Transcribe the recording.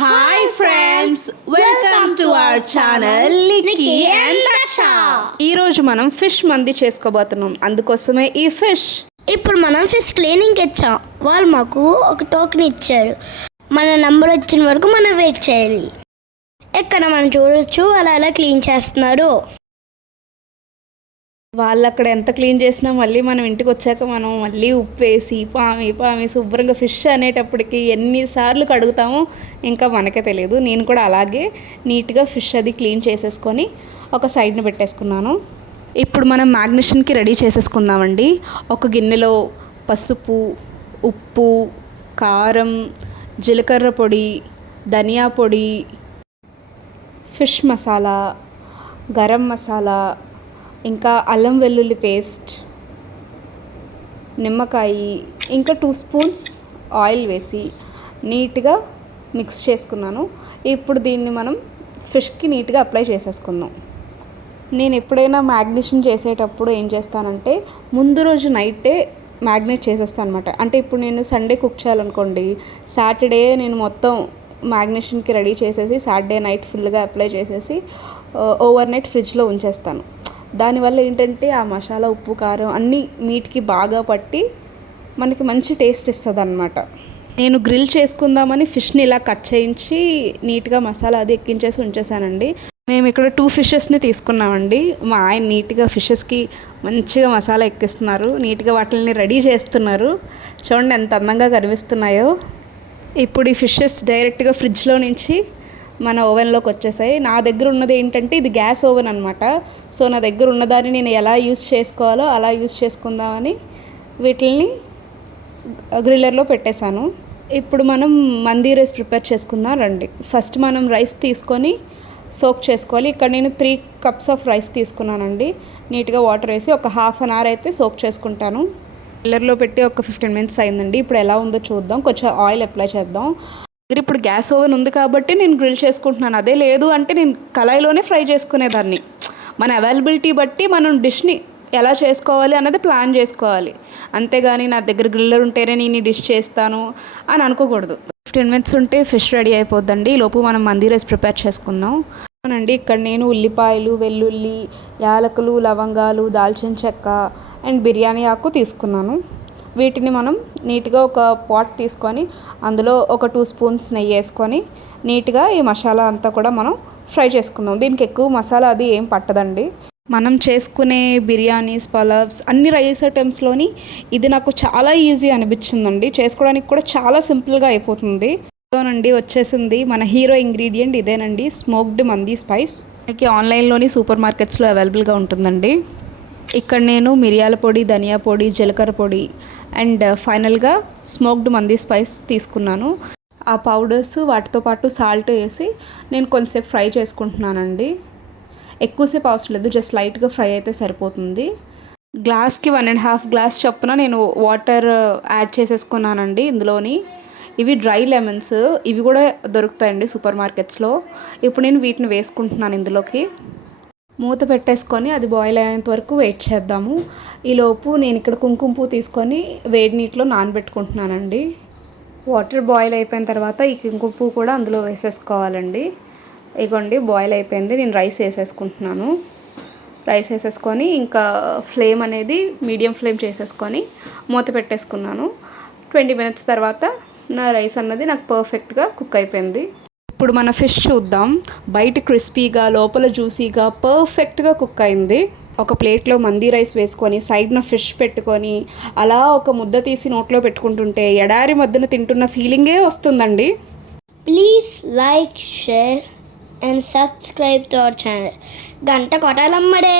Hi friends, welcome to our channel Likki and Laksha. ఈరోజు మనం fish మంది చేసుకోబోతున్నాం. అందుకోసమే ఈ ఫిష్. ఇప్పుడు మనం ఫిష్ క్లీనింగ్కి ఇచ్చాం. వాళ్ళు మాకు ఒక టోకెన్ ఇచ్చారు. మన నంబర్ వచ్చిన వరకు మనం వెయిట్ చేయాలి. ఇక్కడ మనం చూడొచ్చు అలా ఎలా క్లీన్ చేస్తున్నారు. వాళ్ళు అక్కడ ఎంత క్లీన్ చేసినా మళ్ళీ మనం ఇంటికి వచ్చాక మనం మళ్ళీ ఉప్పు వేసి పామి శుభ్రంగా ఫిష్ అనేటప్పటికి ఎన్నిసార్లు కడుగుతామో ఇంకా మనకే తెలియదు. నేను కూడా అలాగే నీట్గా ఫిష్ అది క్లీన్ చేసేసుకొని ఒక సైడ్ని పెట్టేసుకున్నాను. ఇప్పుడు మనం మ్యాగ్నేషన్కి రెడీ చేసేసుకుందామండి. ఒక గిన్నెలో పసుపు, ఉప్పు, కారం, జీలకర్ర పొడి, ధనియా పొడి, ఫిష్ మసాలా, గరం మసాలా, ఇంకా అల్లం వెల్లుల్లి పేస్ట్, నిమ్మకాయ, ఇంకా 2 స్పూన్స్ ఆయిల్ వేసి నీట్గా మిక్స్ చేసుకున్నాను. ఇప్పుడు దీన్ని మనం ఫిష్కి నీట్గా అప్లై చేసేసుకుందాం. నేను ఎప్పుడైనా మ్యాగ్నేషన్ చేసేటప్పుడు ఏం చేస్తానంటే ముందు రోజు నైటే మ్యాగ్నేట్ చేసేస్తాను అనమాట. అంటే ఇప్పుడు నేను సండే కుక్ చేయాలనుకోండి, సాటర్డే నేను మొత్తం మ్యాగ్నేషన్కి రెడీ చేసేసి సాటర్డే నైట్ ఫుల్గా అప్లై చేసేసి ఓవర్ నైట్ ఫ్రిడ్జ్లో ఉంచేస్తాను. దానివల్ల ఏంటంటే ఆ మసాలా, ఉప్పు, కారం అన్నీ మీట్కి బాగా పట్టి మనకి మంచి టేస్ట్ ఇస్తుంది అన్నమాట. నేను గ్రిల్ చేసుకుందామని ఫిష్ని ఇలా కట్ చేయించి నీట్గా మసాలా అది ఎక్కించేసి ఉంచేసానండి. మేము ఇక్కడ 2 ఫిషెస్ని తీసుకున్నామండి. మా ఆయన నీట్గా ఫిషెస్కి మంచిగా మసాలా ఎక్కిస్తున్నారు. నీట్గా వాటిని రెడీ చేస్తున్నారు. చూడండి ఎంత అందంగా కనిపిస్తున్నాయో. ఇప్పుడు ఈ ఫిషెస్ డైరెక్ట్గా ఫ్రిడ్జ్లో నుంచి మన ఓవెన్లోకి వచ్చేసాయి. నా దగ్గర ఉన్నది ఏంటంటే ఇది గ్యాస్ ఓవెన్ అనమాట. సో నా దగ్గర ఉన్నదాన్ని నేను ఎలా యూస్ చేసుకోవాలో అలా యూస్ చేసుకుందామని వీటిని గ్రిల్లర్లో పెట్టేశాను. ఇప్పుడు మనం మందీ రైస్ ప్రిపేర్ చేసుకుందాం రండి. ఫస్ట్ మనం రైస్ తీసుకొని సోక్ చేసుకోవాలి. ఇక్కడ నేను 3 కప్స్ ఆఫ్ రైస్ తీసుకున్నానండి. నీట్గా వాటర్ వేసి ఒక హాఫ్ అన్ అవర్ అయితే సోక్ చేసుకుంటాను. గ్రిల్లర్లో పెట్టి ఒక 15 మినిట్స్ అయిందండి. ఇప్పుడు ఎలా ఉందో చూద్దాం. కొంచెం ఆయిల్ అప్లై చేద్దాం. ఇప్పుడు గ్యాస్ ఓవెన్ ఉంది కాబట్టి నేను గ్రిల్ చేసుకుంటున్నాను. అదే లేదు అంటే నేను కళాయిలోనే ఫ్రై చేసుకునేదాన్ని. మన అవైలబిలిటీ బట్టి మనం డిష్ని ఎలా చేసుకోవాలి అన్నది ప్లాన్ చేసుకోవాలి. అంతేగాని నా దగ్గర గ్రిల్లర్ ఉంటేనే నేను ఈ డిష్ చేస్తాను అని అనుకోకూడదు. 15 మినిట్స్ ఉంటే ఫిష్ రెడీ అయిపోద్దండి. లోపు మనం మందీ రైస్ ప్రిపేర్ చేసుకుందాం అండి. ఇక్కడ నేను ఉల్లిపాయలు, వెల్లుల్లి, యాలకులు, లవంగాలు, దాల్చిన చెక్క అండ్ బిర్యానీ ఆకు తీసుకున్నాను. వీటిని మనం నీట్గా ఒక పాట్ తీసుకొని అందులో ఒక 2 స్పూన్స్ నెయ్యి వేసుకొని నీట్గా ఈ మసాలా అంతా కూడా మనం ఫ్రై చేసుకుందాం. దీనికి ఎక్కువ మసాలా అది ఏం పట్టదండి. మనం చేసుకునే బిర్యానీస్, పలావ్స్ అన్ని రైస్ ఐటమ్స్లోని ఇది నాకు చాలా ఈజీ అనిపించిందండి. చేసుకోవడానికి కూడా చాలా సింపుల్గా అయిపోతుంది. ఇదేనండి వచ్చేసింది మన హీరో ఇంగ్రీడియంట్. ఇదేనండి స్మోక్డ్ మందీ స్పైస్. మనకి ఆన్లైన్లోని సూపర్ మార్కెట్స్లో అవైలబుల్గా ఉంటుందండి. ఇక్కడ నేను మిరియాల పొడి, ధనియా పొడి, జీలకర్ర పొడి అండ్ ఫైనల్గా స్మోక్డ్ మందీ స్పైస్ తీసుకున్నాను. ఆ పౌడర్స్ వాటితో పాటు సాల్ట్ వేసి నేను కొంచెంసేపు ఫ్రై చేసుకుంటున్నానండి. ఎక్కువసేపు అవసరం లేదు, జస్ట్ లైట్గా ఫ్రై అయితే సరిపోతుంది. గ్లాస్కి 1.5 గ్లాస్ చొప్పున నేను వాటర్ యాడ్ చేసేసుకున్నానండి ఇందులోని. ఇవి డ్రై లెమన్స్, ఇవి కూడా దొరుకుతాయండి సూపర్ మార్కెట్స్లో. ఇప్పుడు నేను వీటిని వేసుకుంటున్నాను ఇందులోకి. మూత పెట్టేసుకొని అది బాయిల్ అయ్యేంత వరకు వెయిట్ చేద్దాము. ఈలోపు నేను ఇక్కడ కుంకుమ పువ్వు తీసుకొని వేడి నీటిలో నానబెట్టుకుంటున్నానండి. వాటర్ బాయిల్ అయిపోయిన తర్వాత ఈ కుంకుమ పువ్వు కూడా అందులో వేసేసుకోవాలండి. ఇగోండి బాయిల్ అయిపోయింది. నేను రైస్ వేసేసుకుంటున్నాను. రైస్ వేసేసుకొని ఇంకా ఫ్లేమ్ అనేది మీడియం ఫ్లేమ్ చేసేసుకొని మూత పెట్టేసుకున్నాను. 20 మినిట్స్ తర్వాత నా రైస్ అన్నది నాకు పర్ఫెక్ట్గా కుక్ అయిపోయింది. ఇప్పుడు మన ఫిష్ చూద్దాం. బయట క్రిస్పీగా, లోపల జ్యూసీగా పర్ఫెక్ట్గా కుక్ అయింది. ఒక ప్లేట్లో మందీ రైస్ వేసుకొని సైడ్న ఫిష్ పెట్టుకొని అలా ఒక ముద్ద తీసి నోట్లో పెట్టుకుంటుంటే ఎడారి మధ్యన తింటున్న ఫీలింగే వస్తుందండి. Please like, share and subscribe to our channel. గంట కొట్టాలమ్మడే.